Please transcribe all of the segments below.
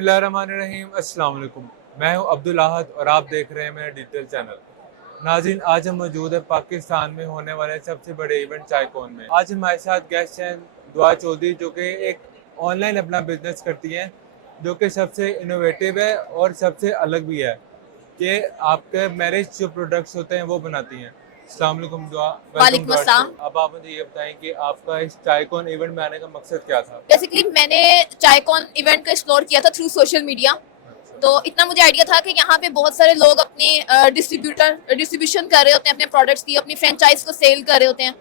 बिस्मिल्लाहिर्रहमानिर्रहीम। अस्सलाम वालेकुम। मैं हूं अब्दुल अहद और आप देख रहे हैं मेरा डिजिटल चैनल। नाज़रीन, आज हम मौजूद है पाकिस्तान में होने वाले सबसे बड़े इवेंट चायकॉन में। आज हमारे साथ गेस्ट हैं दुआ चौधरी, जो कि एक ऑनलाइन अपना बिजनेस करती हैं, जो कि सबसे इनोवेटिव है और सबसे अलग भी है कि आपके मैरिज जो प्रोडक्ट्स होते हैं वो बनाती हैं। अस्सलाम वालेकुम दुआ, वेलकम वालेकुम टू आवर शो। अस्सलाम। अब आप मुझे ये बताएं कि आपका इस चायकॉन इवेंट में आने का मकसद क्या था? बेसिकली मैंने चायकॉन इवेंट को एक्सप्लोर किया था थ्रू सोशल मीडिया। तो इतना मुझे आइडिया था कि यहाँ पे बहुत सारे लोग अपने डिस्ट्रीब्यूशन कर रहे होते हैं, अपने प्रोडक्ट्स की, अपनी फ्रेंचाइज को सेल कर रहे होते हैं।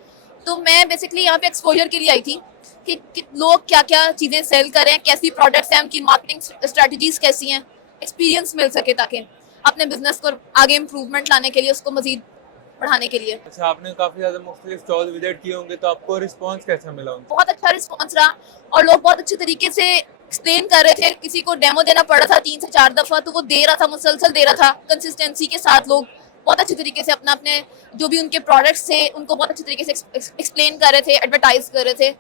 तो मैं बेसिकली यहाँ पे एक्सपोजर के लिए आई थी कि लोग क्या क्या चीज़ें सेल कर रहे हैं, कैसी प्रोडक्ट्स हैं, उनकी मार्केटिंग स्ट्रेटजीज कैसी हैं, एक्सपीरियंस मिल सके ताकि अपने बिजनेस को आगे इम्प्रूवमेंट लाने के लिए, उसको मजीद बढ़ाने के लिए। अच्छा, आपने काफी ज्यादा मुख्तलिफ स्टॉल विजिट किए होंगे, तो आपको रिस्पांस कैसा मिला उनसे? बहुत अच्छा रिस्पॉन्स रहा और लोग बहुत अच्छे तरीके से एक्सप्लेन कर रहे थे। किसी को डेमो देना पड़ा था 3 से 4 दफा, तो वो दे रहा था, मुसलसल दे रहा था कंसिस्टेंसी के साथ। लोग बहुत अच्छे तरीके से अपने जो भी उनके प्रोडक्ट्स थे उनको बहुत अच्छे तरीके से एक्सप्लेन कर रहे थे, एडवर्टाइज कर रहे थे।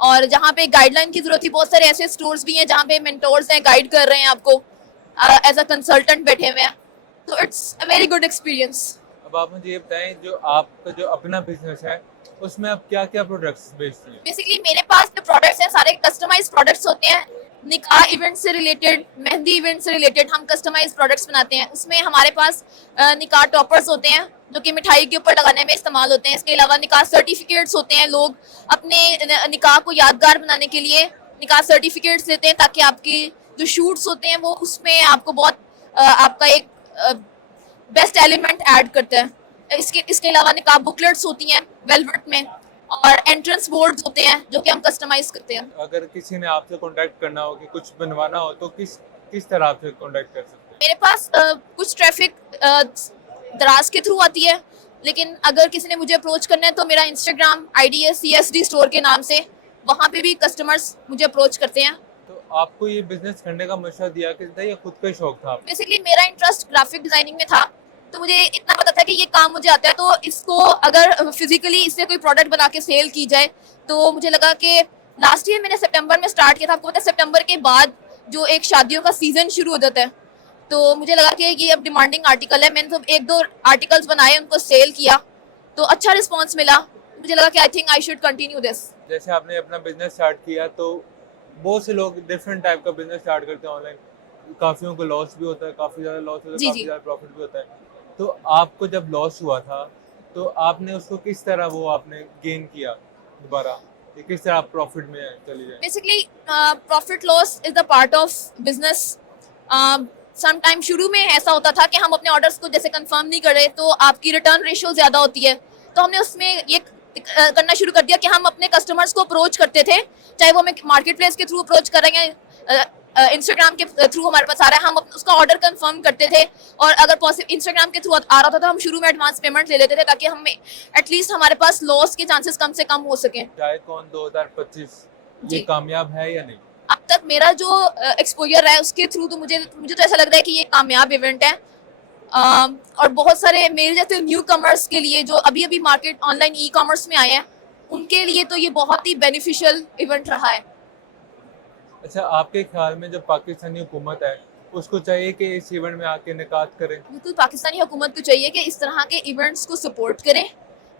और जहाँ पे गाइडलाइन की जरूरत थी, बहुत सारे ऐसे स्टोर्स भी हैं जहाँ पे मेंटोर्स हैं, गाइड कर रहे हैं आपको, एज अ कंसल्टेंट बैठे हुए हैं। तो it's a very good experience. अब आप मुझे ये बताएं, जो आपका जो अपना बिजनेस है उसमें आप क्या क्या प्रोडक्ट्स बेचती हैं? बेसिकली मेरे पास जो प्रोडक्ट्स हैं सारे कस्टमाइज प्रोडक्ट्स होते हैं। निकाह इवेंट से रिलेटेड, मेहंदी इवेंट से रिलेटेड हम कस्टमाइज प्रोडक्ट्स बनाते हैं। उसमें हमारे पास निकाह टॉपर्स होते हैं जो कि मिठाई के ऊपर लगाने में इस्तेमाल होते हैं। इसके अलावा निकाह सर्टिफिकेट्स होते हैं। लोग अपने निकाह को यादगार बनाने के लिए निकाह सर्टिफिकेट्स देते हैं ताकि आपकी जो शूट्स होते हैं वो उसमें आपको बहुत आपका एक बेस्ट एलिमेंट ऐड करता है। इसके अलावा निकाह बुकलेट्स होती हैं वेलवेट में, और एंट्रेंस बोर्ड्स होते हैं जो कि हम कस्टमाइज करते हैं। अगर किसी ने आपसे कांटेक्ट करना हो कि कुछ बनवाना हो, तो किस किस तरह आपसे कांटेक्ट कर सकते हैं? मेरे पास कुछ ट्रैफिक दराज के थ्रू आती है, लेकिन अगर किसी ने मुझे अप्रोच करना है तो मेरा इंस्टाग्राम आईडी है CSD स्टोर के नाम से, वहाँ पे भी कस्टमर्स मुझे अप्रोच करते हैं। तो आपको ये बिजनेस करने का मशवरा दिया किसने था या खुद का ही शौक था आपको? बेसिकली मेरा इंटरेस्ट ग्राफिक डिजाइनिंग में था, तो मुझे इतना पता था कि ये काम मुझे आता है, तो इसको अगर फिजिकली इससे कोई प्रोडक्ट बना के सेल की जाए, तो मुझे लगा कि लास्ट ईयर मैंने सितंबर में स्टार्ट किया था। आपको पता है सितंबर के बाद जो एक शादियों का सीजन शुरू हो जाता है, तो मुझे लगा कि ये अब डिमांडिंग आर्टिकल है। मैंने तो 1-2 आर्टिकल्स बनाए, उनको सेल किया, तो अच्छा रिस्पॉन्स मिला। मुझे लगा कि I think I should continue this. जैसे आपने अपना बिजनेस स्टार्ट किया, तो बहुत से लोग डिफरेंट टाइप का बिजनेस स्टार्ट करते हैं ऑनलाइन। काफियों को लॉस भी होता है, काफी ज्यादा लॉस होता है, जी काफी जी। ज्यादा प्रॉफिट भी होता है। तो आपको जब लॉस हुआ था, तो आपने उसको किस तरह वो आपने गेन किया दोबारा, कि किस तरह आप प्रॉफिट में चली जाए? Basically profit loss is the part of business. Some time शुरू में ऐसा होता था कि हम अपने ऑर्डर्स को जैसे कंफर्म नहीं कर रहे, तो आपकी रिटर्न रेशियो ज़्यादा होती है। तो हमने उसमें ये करना शुरू कर दिया कि हम अपने कस्टमर्स को अप्रोच करते थे, चाहे वो हमें मार्केट प्लेस के थ्रू अप्रोच कर रहे हैं, इंस्टाग्राम के थ्रू हमारे पास आ रहा है, हम उसका ऑर्डर कंफर्म करते थे। और अगर पॉसिबल इंस्टाग्राम के थ्रू आ रहा था तो हम शुरू में एडवांस पेमेंट ले लेते थे ताकि हम एटलीस्ट हमारे पास लॉस के चांसेस कम से कम हो सकें। चायकॉन 2025 ये जी। कामयाब है या नहीं? अब तक मेरा जो एक्सपोजर है उसके थ्रू तो मुझे तो ऐसा लग रहा है कि ये कामयाब इवेंट है। और बहुत सारे मेरे जैसे न्यू कमर्स के लिए जो अभी अभी मार्केट ऑनलाइन ई कॉमर्स में आए हैं, उनके लिए तो ये बहुत ही बेनिफिशियल इवेंट रहा है। अच्छा, आपके ख्याल में जो पाकिस्तानी हुकूमत है उसको चाहिए कि इस इवेंट में आके निकात करे? बिल्कुल, पाकिस्तानी हुकूमत को चाहिए कि इस तरह के इवेंट्स को सपोर्ट करें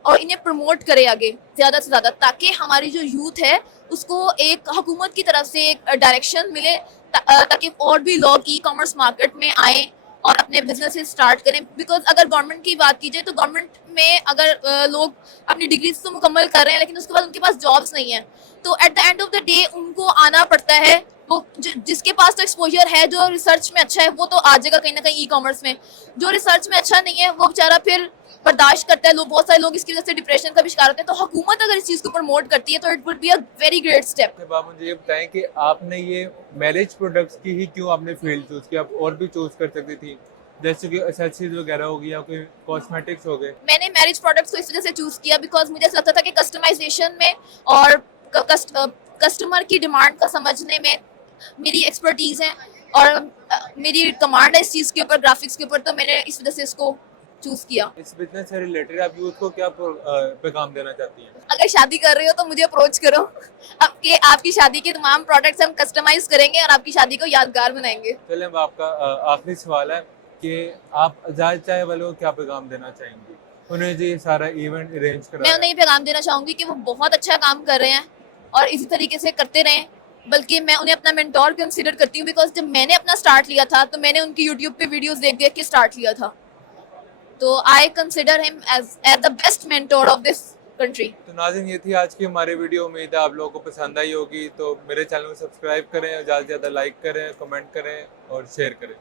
और इन्हें प्रमोट करें आगे ज़्यादा से ज़्यादा, ताकि हमारी जो यूथ है उसको एक हुकूमत की तरफ से एक डायरेक्शन मिले, ताकि और भी लोग ई कॉमर्स मार्केट में आएँ और अपने बिजनेस स्टार्ट करें। बिकॉज अगर गवर्नमेंट की बात की जाए तो गवर्नमेंट में अगर लोग अपनी डिग्रीज तो मुकम्मल कर रहे हैं, लेकिन उसके बाद उनके पास जॉब्स नहीं है, तो at the end of the day उनको आना पड़ता है। वो जिसके पास तो एक्सपोजर है, जो रिसर्च में अच्छा है, वो तो आ जाएगा कहीं ना कहीं ई कॉमर्स में। जो रिसर्च में अच्छा नहीं है वो बेचारा फिर बर्दाश्त करता है। लोग, बहुत सारे लोग इसकी वजह से डिप्रेशन का भी शिकार होते हैं। तो हुकूमत अगर इस चीज़ को प्रमोट करती है तो it would be a very great step. अब आप मुझे ये बताएं कि आपने ये मैरिज प्रोडक्ट्स की ही क्यों आपने फील्ड चूज की? आप और भी चूज कर सकती थी, जैसे कि एक्सेसरीज वगैरह हो गई या कोई कॉस्मेटिक्स हो गए। मैंने मैरिज प्रोडक्ट्स को इस वजह से चूज किया बिकॉज मुझे ऐसा लगता था कि कस्टमाइजेशन में और कस्टमर की डिमांड का समझने में मेरी एक्सपर्टीज है और मेरी कमांड है इस चीज़ के ऊपर, ग्राफिक्स के ऊपर। तो मैंने इस वजह से इसको चूज किया। इस बिजनेस से रिलेटेड आप यूथ को क्या पैगाम देना चाहती हैं? अगर शादी कर रहे हो तो मुझे अप्रोच करो। आपकी शादी के तमाम प्रोडक्ट्स हम कस्टमाइज करेंगे और आपकी शादी को यादगार बनाएंगे। चलें, अब आपका आखिरी सवाल है कि आप जायज चाय वालों को क्या पैगाम देना चाहेंगी? उन्हें जी सारा इवेंट अरेंज मैं करा उन्हें ये पैगाम देना चाहूंगी कि वो बहुत अच्छा काम कर रहे हैं और इसी तरीके से करते रहें। बल्कि मैं उन्हें अपना मेंटोर कंसीडर करती हूँ, बिकॉज जब मैंने अपना स्टार्ट लिया था तो मैंने उनकी यूट्यूब पे वीडियोस देख देख के स्टार्ट लिया था। तो I consider him as the best mentor of this country. तो नाज़रीन, ये थी आज की हमारी वीडियो। उम्मीद है आप लोगों को पसंद आई होगी। तो मेरे चैनल को सब्सक्राइब करें, ज़्यादा से ज़्यादा लाइक करें, कमेंट करें और शेयर करें।